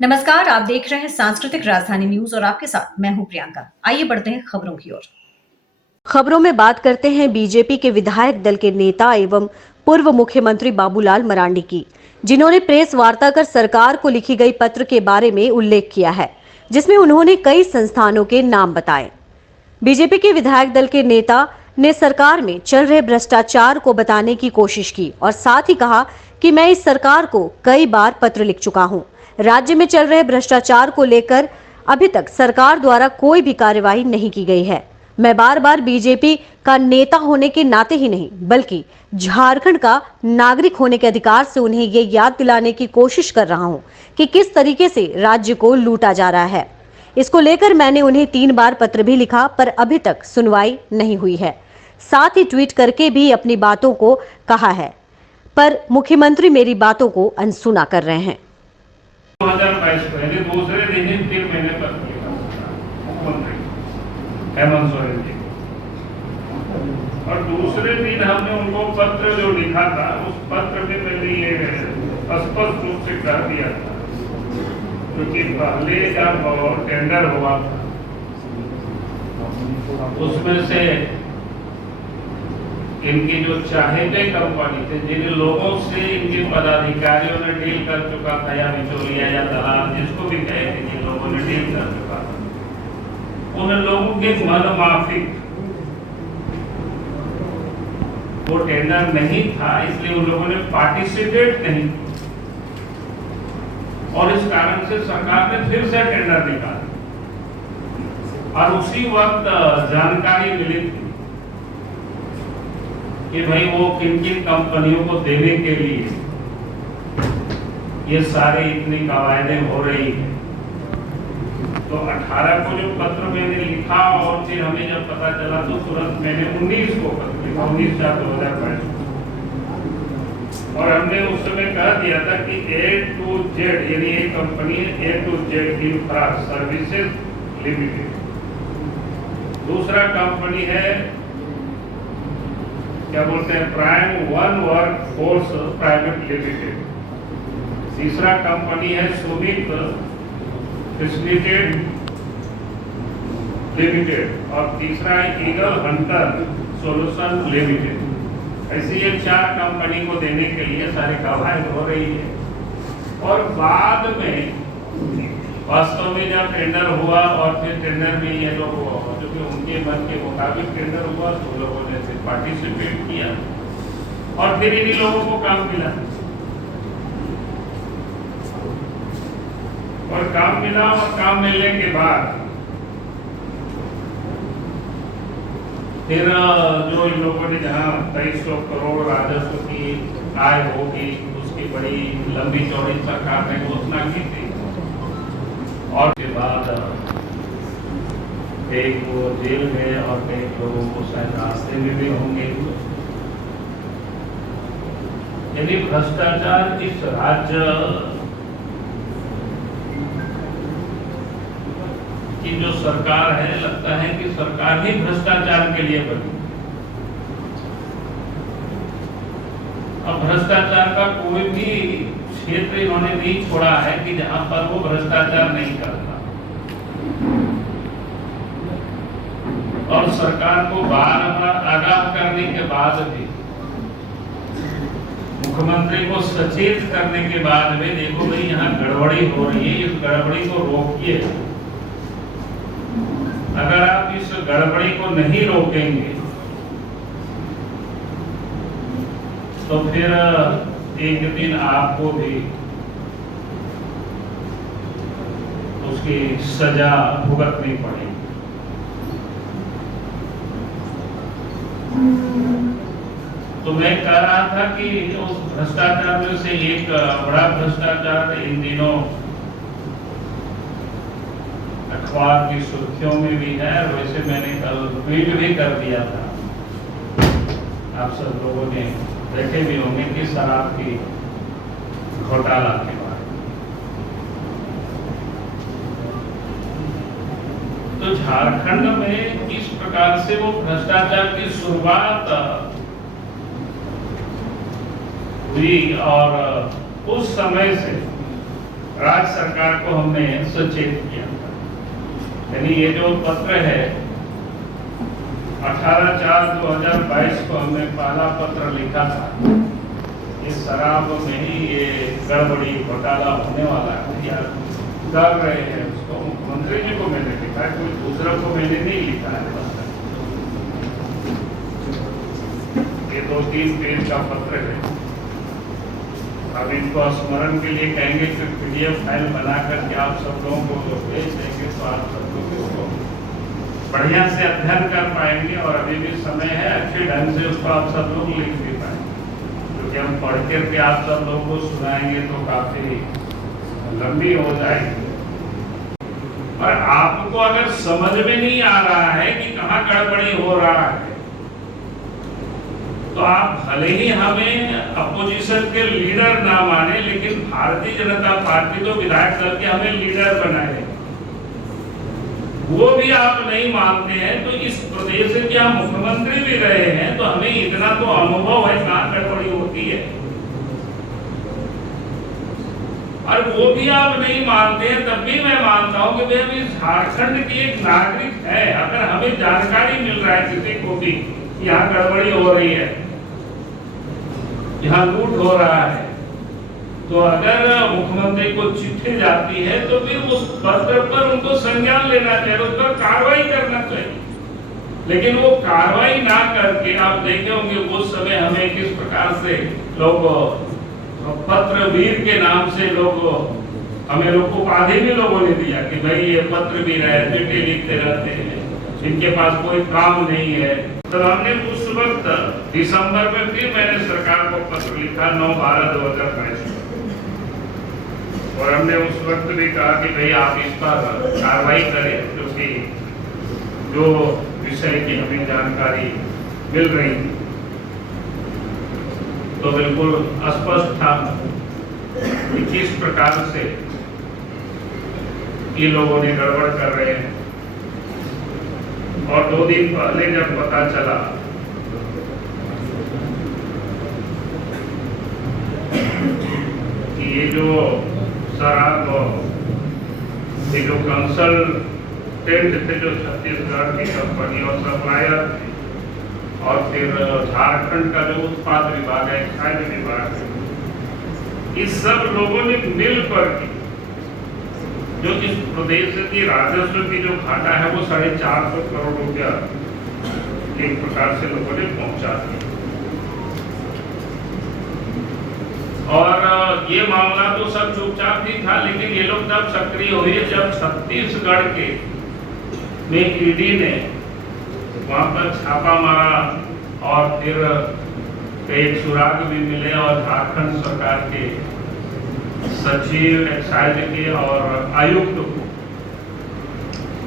नमस्कार, आप देख रहे हैं सांस्कृतिक राजधानी न्यूज और आपके साथ मैं हूं प्रियंका। आइए बढ़ते हैं खबरों की ओर। खबरों में बात करते हैं बीजेपी के विधायक दल के नेता एवं पूर्व मुख्यमंत्री बाबूलाल मरांडी की, जिन्होंने प्रेस वार्ता कर सरकार को लिखी गई पत्र के बारे में उल्लेख किया है, जिसमें उन्होंने कई संस्थानों के नाम बताए। बीजेपी के विधायक दल के नेता ने सरकार में चल रहे भ्रष्टाचार को बताने की कोशिश की और साथ ही कहा कि मैं इस सरकार को कई बार पत्र लिख चुका हूं। राज्य में चल रहे भ्रष्टाचार को लेकर अभी तक सरकार द्वारा कोई भी कार्यवाही नहीं की गई है। मैं बार बार बीजेपी का नेता होने के नाते ही नहीं बल्कि झारखंड का नागरिक होने के अधिकार से उन्हें ये याद दिलाने की कोशिश कर रहा हूं कि किस तरीके से राज्य को लूटा जा रहा है। इसको लेकर मैंने उन्हें 3 बार पत्र भी लिखा, पर अभी तक सुनवाई नहीं हुई है। साथ ही ट्वीट करके भी अपनी बातों को कहा है, पर मुख्यमंत्री मेरी बातों को अनसुना कर रहे हैं। 2022 पहले दूसरे दिन ही फिर मैंने पत्र लिखा मुख्यमंत्री हेमंत सोरेन जी को, और दूसरे दिन हमने उनको पत्र जो लिखा था उस पत्र में पहले ये स्पष्ट रूप से कह दिया था, क्योंकि पहले जब टेंडर हुआ था उसमें से इनकी जो चाहते कंपनी थे, जिन लोगों से इनके पदाधिकारियों ने डील कर चुका था या बिचौलिया या दलाल जिसको भी कहे थे, जिन लोगों ने डील कर चुका था, उन लोगों के मनमाफिक वो टेंडर नहीं था, इसलिए उन लोगों ने पार्टिसिपेट नहीं, और इस कारण से सरकार ने फिर से टेंडर निकाला। और उसी वक्त जानकारी मिली थी कि भाई वो किन किन कंपनियों को देने के लिए ये सारी इतनी कवायदें हो रही है। तो 18 को जो पत्र मैंने लिखा और फिर हमें जब पता चला तो तुरंत मैंने 19 को पत्र लिखा, 19/2022, और हमने उस समय कह दिया था कि A to Z यानी एक कंपनी है A to Z infra services limited, दूसरा कंपनी है क्या बोलते हैं prime one work force private limited, तीसरा कंपनी है सुमित फैसिलिटेड लिमिटेड, और तीसरा है ईगल हंटर सॉल्यूशन लिमिटेड। ऐसे ये 4 कंपनी को देने के लिए सारी कवायद हो रही है। और बाद में वास्तव में जब टेंडर हुआ और फिर टेंडर में ये लोग जो कि उनके मन के मुताबिक टेंडर हुआ तो लोगों ने फिर पार्टिसिपेट किया और फिर इन्हीं लोगों को काम मिला, और काम मिलने के बाद फिर जो इन लोगों ने जहाँ 2300 करोड़ राजस्व की आय होगी उसकी बड़ी लंबी चौड़ी सरकार ने घोषणा की थी, और के बाद एक वो जेल में और कई लोगों को शायद रास्ते में भी होंगे। यदि भ्रष्टाचार इस राज्य की जो सरकार है, लगता है कि सरकार ही भ्रष्टाचार के लिए बनी। अब भ्रष्टाचार का कोई भी क्षेत्र इन्होंने नहीं छोड़ा है कि जहां पर वो भ्रष्टाचार नहीं करता, और सरकार को बार-बार आगाह करने के बाद भी, मुख्यमंत्री को सचेत करने के बाद में, देखो भाई यहाँ गड़बड़ी हो रही है, इस गड़बड़ी को रोकिए। अगर आप इस गड़बड़ी को नहीं रोकेंगे तो फिर एक दिन आपको भी उसकी सजा भुगतनी पड़ेगी। तो मैं कह रहा था कि उस भ्रष्टाचार में से एक बड़ा भ्रष्टाचार इन दिनों अखबार की सुर्खियों में भी है, और वैसे मैंने कल ट्वीट भी कर दिया था, आप सब लोगों ने देखे भी होंगे कि शराब की घोटाला के बारे में। तो झारखंड में किस प्रकार से वो भ्रष्टाचार की शुरुआत हुई, और उस समय से राज्य सरकार को हमने सचेत किया था। यानी ये जो पत्र है 18/4/2022 को हमने पहला पत्र लिखा था, इस शराब में ही ये गड़बड़ी घोटाला होने वाला है या कर रहे हैं, उसको मुख्यमंत्री जी को मैंने लिखा है, कोई दूसरा को मैंने नहीं लिखा है। ये 2-3 पेज का पत्र है। अब इनको स्मरण के लिए कहेंगे कि PDF फाइल बनाकर के आप सब लोगों को भेज देंगे तो आप सब लोग उसको बढ़िया से अध्ययन कर पाएंगे और अभी भी समय है, अच्छे ढंग से उसको आप सब लोग लिख भी पाएंगे। क्योंकि हम पढ़ करके आप सब लोगों को सुनाएंगे तो काफी लंबी हो जाएगी। और आपको अगर समझ में नहीं आ रहा है कि कहाँ गड़बड़ी हो रहा है, तो आप भले ही हमें अपोजिशन के लीडर ना माने, लेकिन भारतीय जनता पार्टी तो विधायक दल के हमें लीडर बनाए, वो भी आप नहीं मानते हैं। तो इस प्रदेश के हम मुख्यमंत्री भी रहे हैं, तो हमें इतना तो अनुभव है कहाँ गड़बड़ी होती है, और वो भी आप नहीं मानते हैं। तब भी मैं मानता हूं कि भाई हम इस झारखंड के एक नागरिक है, अगर हमें जानकारी मिल रहा है किसी को भी यहाँ गड़बड़ी हो रही है, यहाँ लूट हो रहा है, तो अगर मुख्यमंत्री को चिट्ठी जाती है तो फिर उस पत्र पर उनको संज्ञान लेना चाहिए, उस पर कार्रवाई करना चाहिए। लेकिन वो कार्रवाई ना करके आप देखे होंगे उस समय हमें किस प्रकार से लोग पत्र वीर के नाम से हमें लोग उपाधि भी लोगों ने दिया कि भाई ये पत्र वीर है, चिट्ठी लिखते रहते हैं, इनके पास कोई काम नहीं है। तो हमने उस वक्त दिसंबर में फिर मैंने सरकार को पत्र लिखा 9/12/2022 और हमने उस वक्त भी कहा कि भाई आप इस पर कार्रवाई करें, क्योंकि जो विषय की हमें जानकारी मिल रही थी तो बिल्कुल स्पष्ट था कि किस प्रकार से ये लोगों ने गड़बड़ कर रहे हैं। और 2 दिन पहले जब पता चला कि ये जो शराब ये जो कंसल्टेंट थे जो छत्तीसगढ़ की कंपनी और सप्लायर और फिर झारखंड का जो उत्पाद विभाग है, खाद्य विभाग है, इस सब लोगों ने मिलकर के जो इस प्रदेश की राजस्व की जो घाटा है वो 450 करोड़ रुपया एक प्रकार से लोगों ने पहुंचा दिया। और ये मामला तो सब चुपचाप ही था, लेकिन ये लोग तब सक्रिय हुए जब छत्तीसगढ़ के में ईडी ने वहां पर छापा मारा और फिर एक सुराग भी मिले और झारखंड सरकार के सचिव एक्साइज के और आयुक्त को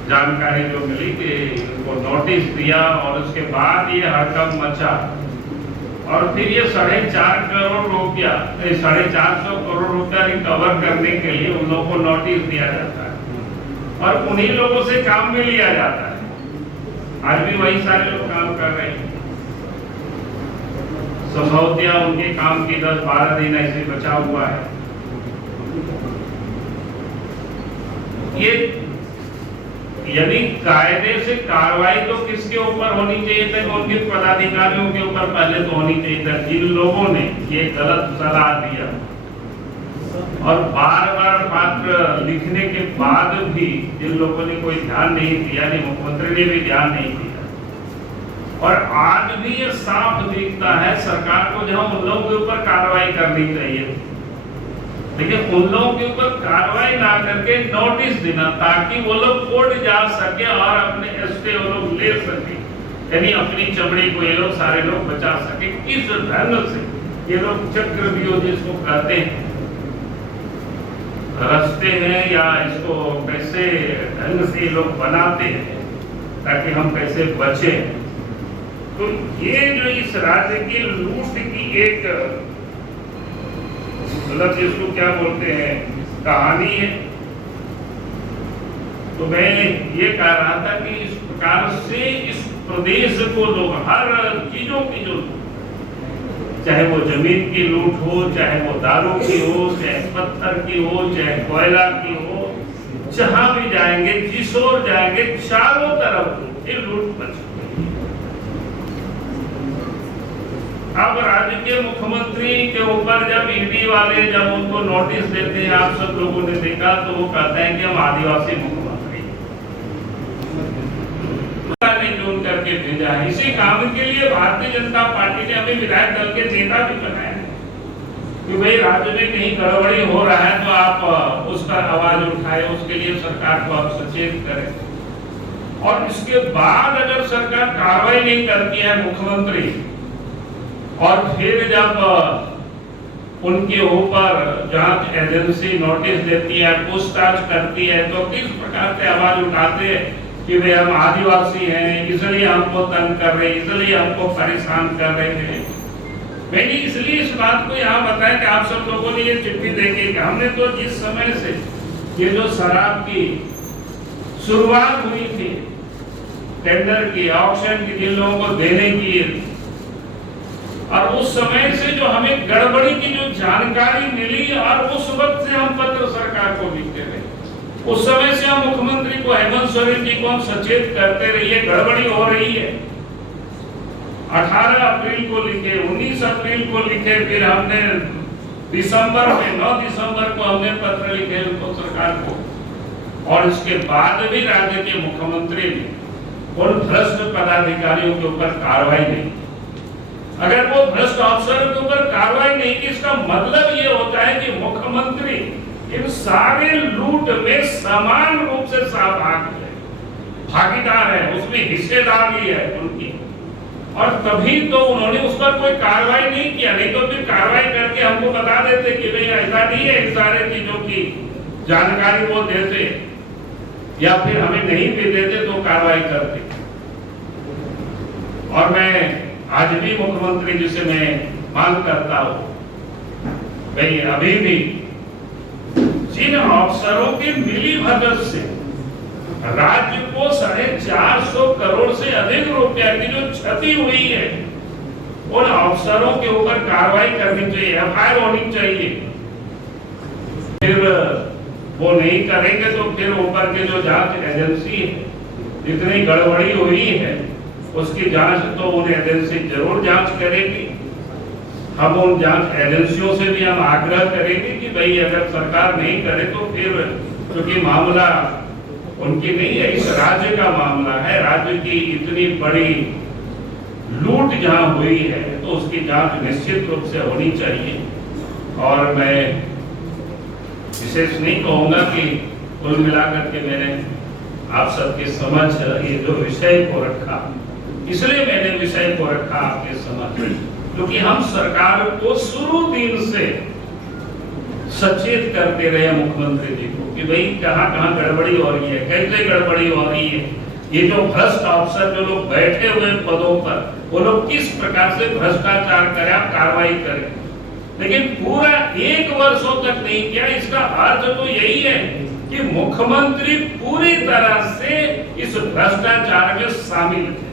जानकारी जो मिली कि इनको नोटिस दिया और उसके बाद ये हड़कंप मचा और फिर ये 4.5 करोड़ रुपया 450 करोड़ रुपया रिकवर करने के लिए उन लोगों को नोटिस दिया जाता है और उन्हीं लोगों से काम में लिया जाता है। आज भी वही सारे लोग काम कर रहे हैं। संभवतः उनके काम की 10-12 दिन ऐसे बचा हुआ है। ये यदि कायदे से कार्रवाई तो किसके ऊपर होनी चाहिए थी? उनके पदाधिकारियों के ऊपर पहले तो होनी चाहिए था, जिन लोगों ने ये गलत सलाह दिया और बार-बार पत्र लिखने के बाद भी जिन लोगों ने कोई ध्यान नहीं दिया, नहीं मुख्यमंत्री ने भी ध्यान नहीं दिया। और आज भी ये साफ दिखता है सरकार को जहां उन लोगों के ऊपर कार्रवाई करनी चाहिए, लेकिन उन लोगों के ऊपर कार्रवाई ना करके नोटिस देना ताकि वो लोग कोर्ट जा सके और अपने स्टे वो लोग ले सके, यानी अपनी चमड़ी को ये लोग सारे लोग बचा सके। किस ढंग से ये लोग चक्रव्यूह जिसको कहते हैं रचते हैं या इसको कैसे ढंग से लोग बनाते हैं ताकि हम कैसे बचे। तो ये जो इस राज्य की लूट की एक मतलब जिसको क्या बोलते हैं कहानी है। तो मैं ये कह रहा था कि इस प्रकार से इस प्रदेश को लोग हर चीजों की जो चाहे वो जमीन की लूट हो, चाहे वो दारू की हो, चाहे पत्थर की हो, चाहे कोयला की हो, जहां भी जाएंगे, जिस ओर जाएंगे, चारों तरफ ये लूट मच गई। अब राज्य के मुख्यमंत्री के ऊपर जब ईडी वाले जब उनको नोटिस देते हैं, आप सब लोगों ने देखा, तो वो कहते हैं कि हम आदिवासी मुख्यमंत्री ने चुन करके भेजा है। इसी काम के लिए भारतीय जनता पार्टी ने हमें विधायक दल के नेता भी बनाया है कि भाई राज्य में कहीं गड़बड़ी हो रहा है तो आप उसका आवाज उठाए, उसके लिए सरकार को आप सचेत करें। और इसके बाद अगर सरकार कार्रवाई नहीं करती है मुख्यमंत्री, और फिर जब उनके ऊपर जांच एजेंसी नोटिस देती है, पूछताछ करती है, तो किस प्रकार से आवाज उठाते हैं कि वे हम आदिवासी हैं, इसलिए हमको तंग कर रहे हैं, इसलिए हमको परेशान कर रहे हैं। मैंने इसलिए इस बात को यहाँ बताया कि आप सब लोगों ने ये चिट्ठी देखी कि हमने तो जिस समय से ये जो शराब की शुरुआत हुई थी, टेंडर की, ऑक्शन की, जिन लोगों को देने की, और उस समय से जो हमें गड़बड़ी की जो जानकारी मिली, और उस वक्त से हम पत्र सरकार को लिखते रहे। उस समय से हम मुख्यमंत्री को, हेमंत सोरेन जी को हम सचेत करते रहिए, गड़बड़ी हो रही है। 18 अप्रैल को लिखे, 19 अप्रैल को लिखे, फिर हमने दिसंबर में 9 दिसंबर को हमने पत्र लिखे उनको सरकार को, और इसके बाद भी राज्य के मुख्यमंत्री ने उन भ्रष्ट पदाधिकारियों के ऊपर कार्रवाई नहीं। अगर वो भ्रष्ट अफसरों के ऊपर कार्रवाई नहीं की, इसका मतलब ये होता है कि मुख्यमंत्री इन सारे लूट में समान रूप से भागीदार है, उसमें हिस्सेदारी है उनकी, और तभी तो उन्होंने उस पर कोई कार्रवाई नहीं किया। नहीं तो फिर कार्रवाई करके हमको बता देते कि भाई ऐसा नहीं है, इन सारे चीजों की जानकारी वो देते, या फिर हमें नहीं भी देते तो कार्रवाई करते। और मैं आज भी मुख्यमंत्री जी से मैं मांग करता हूं, भाई अभी भी जिन अफसरों की मिली भगत से राज्य को 450 करोड़ से अधिक रुपया की जो क्षति हुई है, उन अफसरों के ऊपर कार्रवाई करनी चाहिए, एफआईआर होनी चाहिए। फिर वो नहीं करेंगे तो फिर ऊपर के जो जांच एजेंसी है, जितनी गड़बड़ी हुई है उसकी जांच तो उन एजेंसी जरूर जांच करेगी। हम उन जांच एजेंसियों से भी हम आग्रह करेंगे कि भाई अगर सरकार नहीं करे तो फिर, क्योंकि मामला उनकी नहीं है, इस राज्य का मामला है। राज्य की इतनी बड़ी लूट जहां हुई है तो उसकी जांच निश्चित रूप से होनी चाहिए। और मैं विशेष नहीं कहूंगा कि कुल मिलाकर के मैंने आप सबके समझ ये जो विषय को रखा, इसलिए मैंने विषय को रखा आपके समझ, क्योंकि हम सरकार को शुरू दिन से सचेत करते रहे मुख्यमंत्री जी को कि भाई कहां गड़बड़ी हो रही है, कैसे गड़बड़ी हो रही है, ये जो भ्रष्ट अफसर जो लोग बैठे हुए पदों पर, वो लोग किस प्रकार से भ्रष्टाचार करें, आप कार्रवाई करें। लेकिन पूरा 1 वर्षों तक नहीं किया। इसका अर्थ तो यही है कि मुख्यमंत्री पूरी तरह से इस भ्रष्टाचार में शामिल थे।